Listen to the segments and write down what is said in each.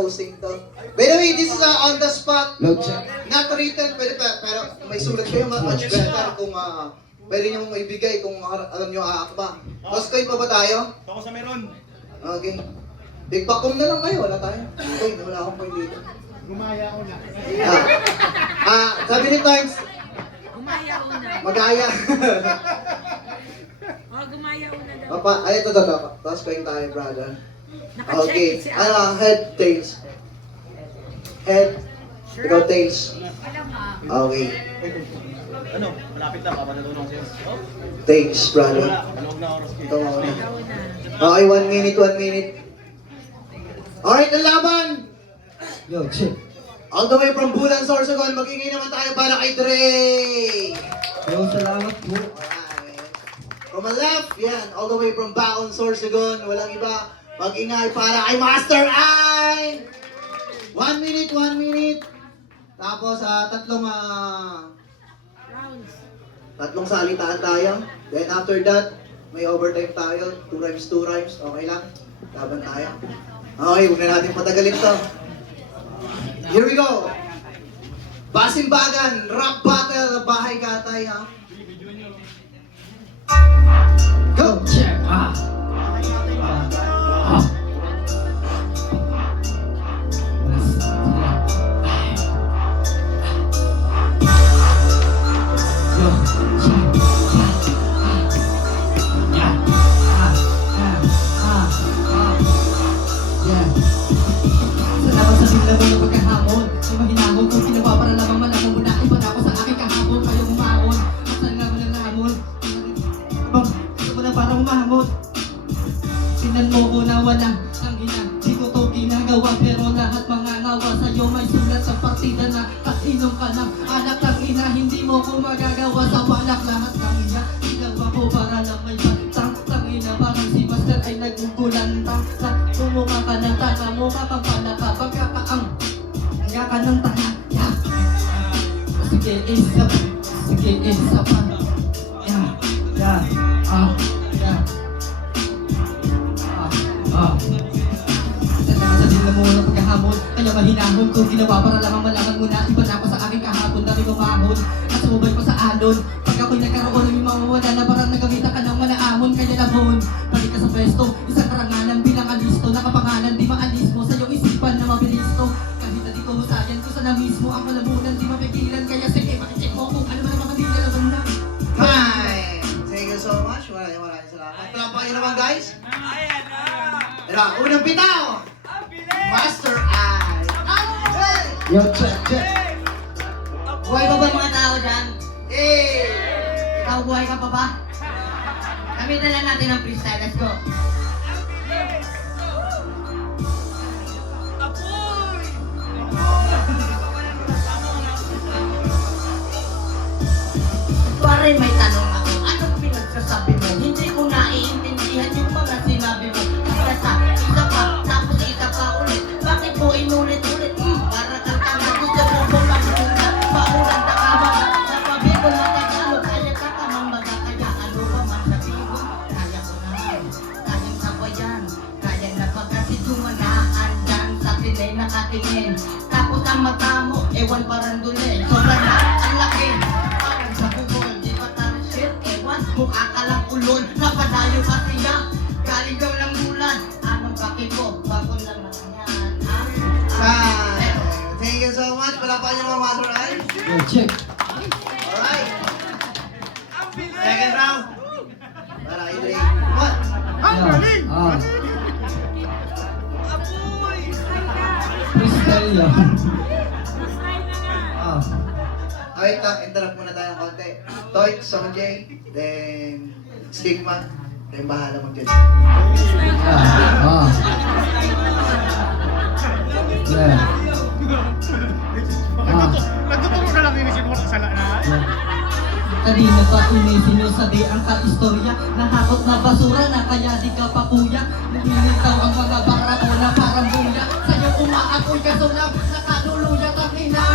posting to. By the way, this is on the spot. No check. Not written, pero may sulat kayo, much better kung pwede nyo maibigay kung alam nyo aakba. Toss coin pa ba tayo? Ako sa meron. Okay. Big pakom na lang kayo, wala tayo. Okay, wala akong point dito. Gumaya ako na. Sabi ni Times, Gumaya una. magaya. Oh, gumaya una daw. Papa, ay ito. Toss coin tayo, brother. Naka-check Okay. it si Ate. Head, tails. Head. Sure? Ikaw, tails. Alam nga. Okay. Ano? Malapit na. Papadalunong siya. Oh? Tails, brother. Wala. Malawag na oras. Ito ako na. Ikaw na. Okay, 1 minute. Alright, ang laban! Yo, check. All the way from Bulan, Sorsogon, magingay naman tayo para kay Dre! Yo, salamat po. Alright. From the left, yan, all the way from Baon, Sorsogon, walang iba, mag-ingay para kay Master I! 1 minute. Tapos, tatlong Rounds. salitaan tayo. Then after that, may overtime tayo. 2 rhymes. Okay lang. Laban tayo. Okay, huwag na natin patagalin to. Here we go. Basimbagan, rap battle, bahay katay ha. Go! Check. Salamat sa bigla mo ng pagkahamon. Di mahinahon kung ginawa para lamang malamang mo na iba na ako sa aking kahapon. Kayo umahon, masal nga mo ng hamon. Abang, gusto ko na parang umahon. Tinan mo ko na wala ang ina. Di ko to ginagawa pero lahat mga ngawa sa'yo may sulat sa partida na kainom ka ng anak ng ina. Hindi mo ko magagawa sa walak lahat ng ina. Ginawa ko para lang may bantang tangina. Parang si Master ay nagugulantang. Kumukha ka ng tanga mo kapapala ka. Pagkakaang nga ka ng tanga. Yeah. Sige isa pa. Yeah. Sa sila mo ng pagkahamon. Kaya mahinahon kung ginawa para lamang malaman mo na iba na ako sa aking kahapon. Dami kumahon at sumubay ko sa alon. Pag ako'y nagkaroon ng mamawala na parang nagamitan ka ng manaamon. Kaya labon, balik ka sa pwesto. Isang karangalan bilang alisto. Nakapangalan, di maalis mo sa iyong isipan na mabilisto. Kahit na di ko husayan ko sa na mismo ang kalabunan. Di mapigilan, kaya sige, makicheck mo kung ano man ang makadili na naman na. Fine! Thank you so much. Maraming salamat. Palampakan nyo naman guys. Ito, unang bitaw! Master I! Yo, check. Buhay pa ba mga tao dyan? Hey! Ikaw, buhay ka pa ba? Gamitan lang natin ang freestyle. Let's go. Pare, may tanong ako. Anong pinagsasabi mo? Hindi ko naiintindihan yung mga sinabi mo. Isa sa, isa pa, tapos isa pa ulit. Bakit po inulit-ulit? Para kang tanga, gusto mo bang magsunod? Paulan na ka ba? Sasabi ko na Tagalog, kaya ka ka mang magkakaya. Ano ba man sabihin mo? Kaya ko naman. Kayang sabayan. Kayang napagkasituman na andyan sa tinay nakatingin. Tapos ang mata mo, ewan parang dulin. Sobrang na, ang laki. Parang sa bubol, di ba tayo shit? Ewan, mukha ka lang ulol. Napadayo ka siya. Galing daw ng bulan. Anong bakit mo? Bago lang naman yan. Fine! Thank you so much. Palampakan nyo naman Master I. Yo, check. Alright. Second round. Para kay Dre. What? Freestyle yan. Wait lang, interrupt muna tayo ng konti. Toy, Song J, then Stigma, then bahala mo dyan. Yeah. Nagtuturo ka lang inisin mo sa na. Kanina pa inisin nyo sa di ang kaistorya. Nahakot na basura na kaya di ka pa kuya. Nililitaw ang mga barako na parang buya. Sa'yo umaapoy ka sunab na kaluluya kang ina.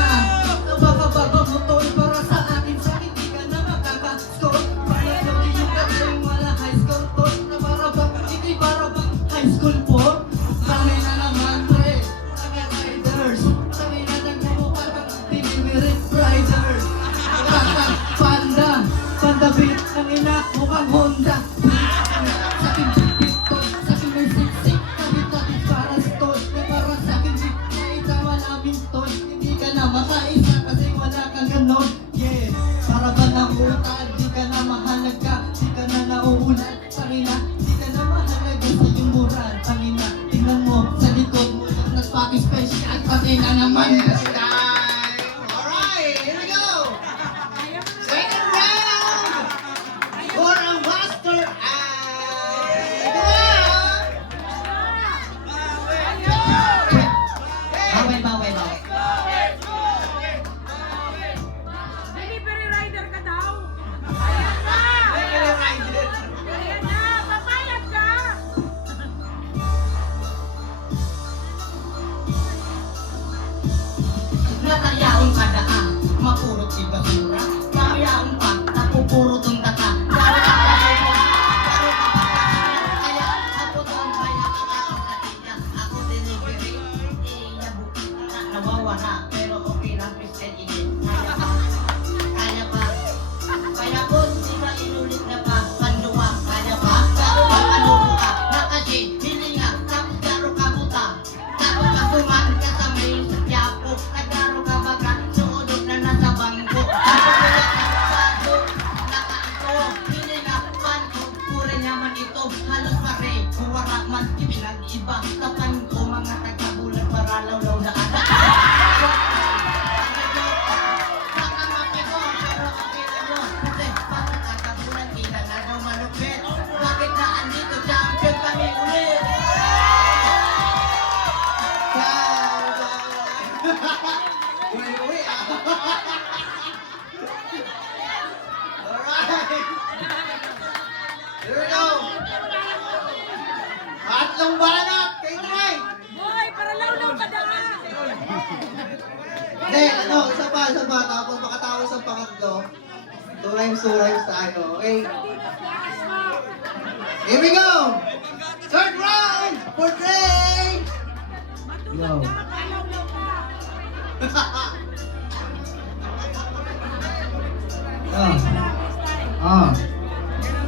Nabababa mo to'y para sa akin sa hindi ka na makaka-score. Parang hindi yung kanyang wala high score to'y na para bang hindi para bang high school po. Dahil na naman pre. naman. Yes, time! Alright, here we go! Second round! For a Master Eye! Come on! Bawal, bawal, bawal. Delivery rider ka daw. Ayan na. Ayan na. Papayag ka. Nakayaon kadaan, mapurot si basura. Kayaon pa, napupurot ang tata. Kaya ako doon ba'y nakakakot sa tinya. Ako delivery, nawawala. Pero okay lang, Christian Eden. Kaya pa. Kaya po, di ba inulit na pa? Panluwa, kaya pa? Karo ba ano ka? Nakasi, hilinga, tapos karo ka buta. Tapos patuman ka sa may sa tiyapo. Nagaro ka baga, suodog na nasa bangko. Tapos wala ka bago, nakaanto. Hilinga, panto, pure naman ito. Halos pare, huwara man, ibinag-iba. Kapan ko mga tagabulan para lawlaw na ada. Bakit na andito champion kami ulit? Uwi, ah! Alright! Here we go! Tatlong banat! Kayo naman! Boy, para lawlaw ka daw. Hindi, ano, isa pa. Tapos makatapos ang pangatlo. Two rhymes tayo, okay? Here we go! Third round! For Dre! Matulog ka, makalawlaw ka.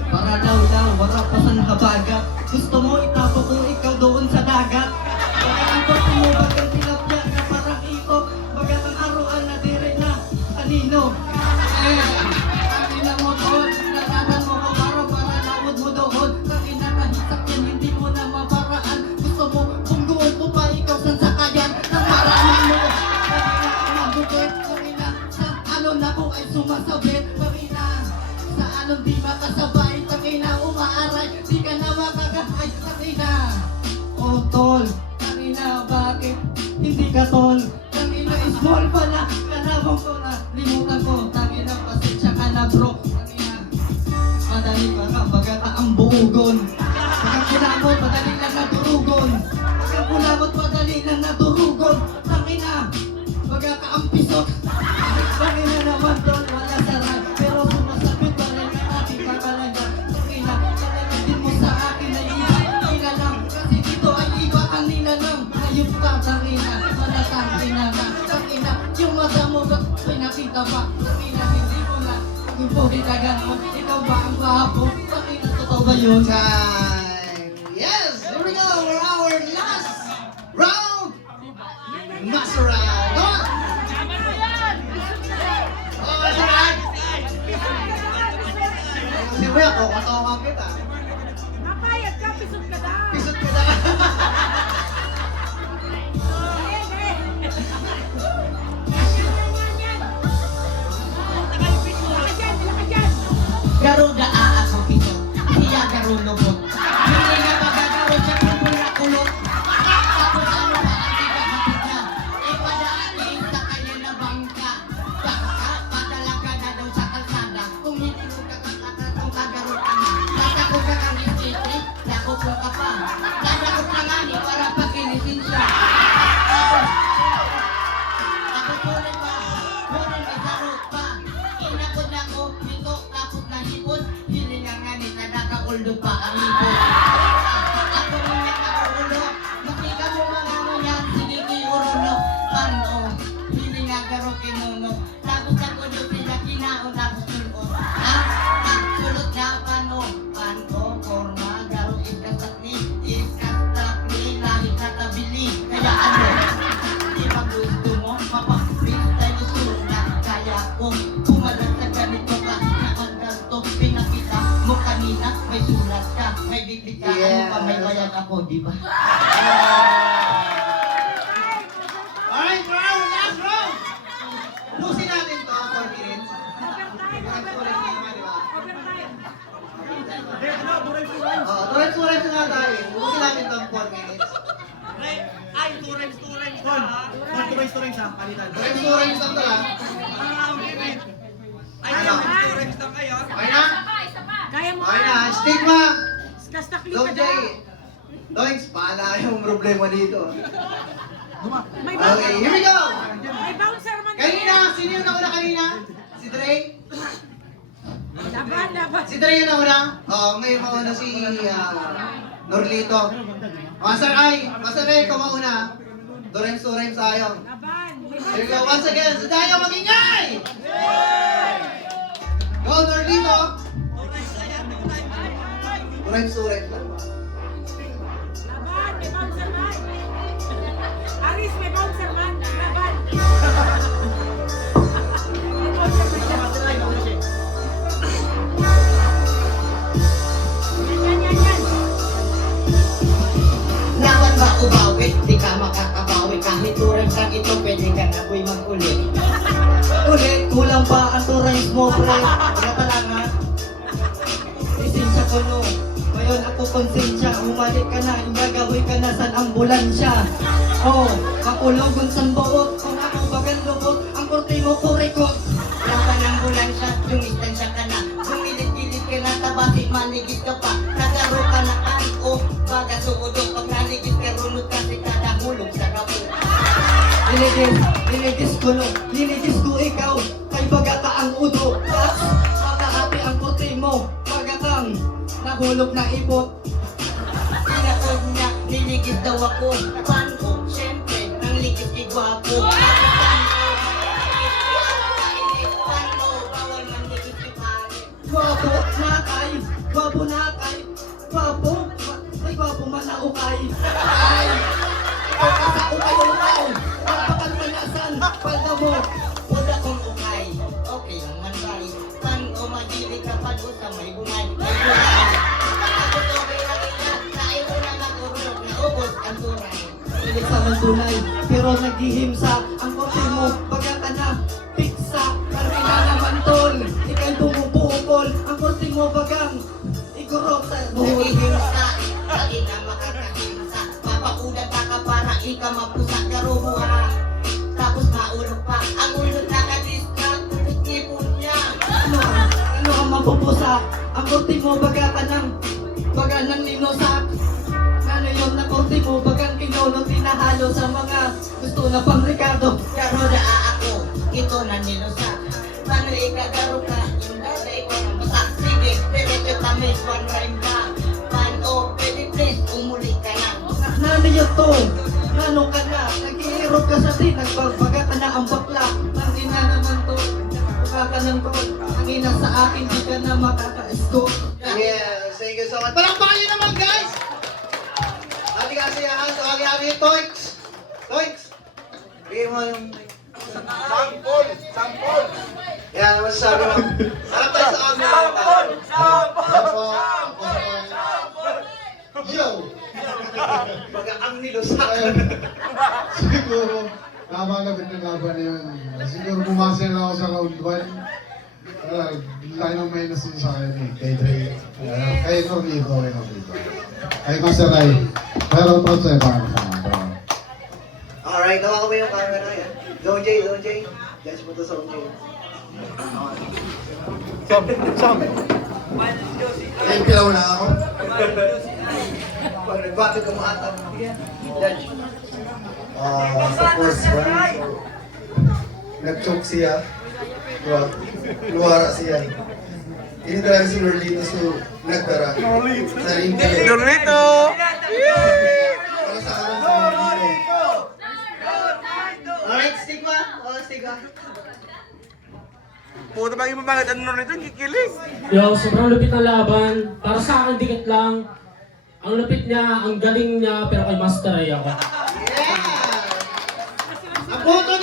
Para daw, wala pa sa nakabagat. Gusto mo itapo ko ikaw doon sa dagat. Pagkakapot mo bagang tilapia na parang ito. Bagat ang aruan na dire na kanino. Kanina mo doon, nagatan mo ko para lawod mo doon. Kanina nahisak yan, hindi mo na maparaan. Gusto mo, kung doon mo pa ikaw sa sakayan ng marami mo. Kanina umabukit, kanina sa ano na ko ay sumasabit. Kanina sa anong di makasabay. Kanina umaaray, di ka na makakahay. Kanina, oh tol, kanina bakit hindi ka tol? Kanina small pala, kanabang ko na limutan ko. Kanina pasensya ka na bro. Kanina, madali ka nga, bagata ang buugon. Pagkang kulamot, madali lang naturugon. Pagkang kulamot, madali lang naturugon. Kanina, bagata ang pisot. Kanina naman tol, wala saray. Pero sumasabit pa rin ang ating kakalagan. Kanina, din mo sa akin na iba. Kanina lang, kasi dito ay iba. Kanina lang, hayop ka. Kanina, malatang kinaka. Kanina, yung mata mo ba pinakita pa? Kanina, hindi mo na pag-ipogi ka ganon. Ikaw ba ang gwapo? Kanina, totoo ba yun? Time! Yes! Here we go for our last round! Master Eye! Come on! Oh, Master Eye! Kasi mo yan, kukatawan kita. Papayag ka, pisot ka daw. Pisot ka na. Garuda aako pito, siya garunobot. Hindi na magagaro siya kung wala kulot. Tapos ano ba ang ikakapit niya? Ipadaanin sa kanya na bangka. Bangka, padala ka na daw sa kalsada. Kung hindi mo kakakatan kung kagarutan na. Natakot ka kang isiti, lakot mo ka pa. Dadakot na nga ni para pagkinisin siya. Tapos ulit pa, ulit may sarot pa. Inakot na ko, pito, tapos na hipon. Hilinga nga ni nadaka-uldo pa ang hipon. Ako rin nakaulo, makika mo mga mga, sige kiuruno. Pano, hilinga garo kinuno. Tapos ako doon sila kinaon, tapos tulot. Tulot na pano, pano, forma, garo iskasakni, lahit na tabili. Kaya ano, di ba gusto mo, mapapistay sulat. Kaya kung pumalag sa ganito ka, nakaganto, pinakita mo kanina, may sulat ka, may bibig ka, ano pa, may bayad ako, di ba? Alright, for our race to race ha, palitan. Rings lang tala. Ano? Okay na? Kaya mo Okay na. Stigma. Kastakli So, ka Jay. daw. Doings, paala yung problema dito. May Okay, bouncer. here we go. May bouncer man. Kanina, sino yung nauna kanina? Si Dre? Laban. Si Dre yung nauna? Oo, ngayon mauna si Norlito. Master Ray, ikaw mauna. Two rhymes sayang. Laban. May Here we bouncer. go, once again, sa tayo magingay! Go, Norlito! Two rhymes lang. Laban. May bouncer man. Aris, may bouncer man. Laban. May bouncer man siya. Yan. Laban ba ubawi? Di ka makakabawi. Kahit turang lang ito, pwede ka na ko'y mag-ulit. Ulit, kulang pa ang turangs mo, pre. Wala talaga. Lisensya ko no. Ngayon ako konsensya. Umalik ka na, gagawin ka na sa ambulansya. Oh, makulogon sa buot. Kung ako bagang lubot, ang korte mo kurikot. Laban ang bulansya, yung istansya ka na. Pumilit-pilit ka na, tabasi, maligid ka pa. Nagaro ka na ay o, baga suudo. Pag naligid ka, runod kasi kada hulog sa rabo. Linigis ko no. Linigis ko ikaw. Kay baga ka ang udo. Makahapi ang korte mo. Baga kang nahulog na ibot. Pinakod niya, niligid daw ako. Pan ko, syempre, nang ligid kay gwapo. Paano, bawal man ligid kay pare. Gwapo nakay. Gwapo nakay. Gwapo. Ay gwapo man na ukay. Ay. Sa ukay-ukay. Magpapalpanasan. Palda mo. Wala kong ukay, okay lang man bali. Pan o magili ka pa doon sa may bunay. May bunay. Ako to may nakita, kain ko na mag-urog, naubos ang tunay. Pilit sa ng tunay. Pero naghihimsa. Ang korte mo. Baga ka na. Piksa. Karmina naman tol. Ika'y bumubukol. Ang korte mo bagang igurot sa buhol. Nagihimsa, lagi na makakahimsa. Papakulan ka ka para ika mapusa karubuha. Tapos maulog pa, ang ulo nakadistract, ipon niya. Ano ang mapupusa? Ang korte mo baga ka ng baga ng linosak. Ano yun na korte mo bagang kinolo tinahalo sa mga gusto na pang Ricardo. Pero daa ako, ito na nilusa. Paano ikagaro ka, yung daday ko na masak. Sige, diretso tamis, one rhyme ka. Paano, pwede please, umuli ka na. Nano yun to? Nano ka na? Nag-iirot ka sa din. Nagbabaga ka na ang bakla. Nangin na naman to. Baka ka ng tol. Nangina sa akin, di ka na makaka-escort. Yes, thank you so much. Palakpakan nyo naman, guys! Ate kasi yan, so hagi-hagi yung Toinks. Toinks! Bigay mo yung... Sampol! Yan, ano masasabi mo? Harap tayo sa camera. Yo! Baga ang nilusak. Siguro, nabanggapit na laban na yun. Siguro bumasa na ako sa round 1. Laki ng minus yun sa akin eh, kay Dre. Kay Norlito. Kay Master Ray. Pero proud sa'yo pa ako sa mga. Alright, tawa ko ba yung camera yan? Zone J. Judge mo to Zone J. Ay, pilaw na ako. Pag nagbato ka mo ata. Judge. Sa first one, nag-choke siya. Luwara siya. Tinitry si Norlito so nagdara. Sa internet. Norlito! Para sa akin sa Norlito. Alright, stigma. Stigma. Puta ba yung mga ano Norlito, kikilig? Yo, sobrang lupit ng laban. Para sa akin, dikit lang. Ang lupit niya, ang galing niya, pero kay Master Ray ako. Yeah! Ang boto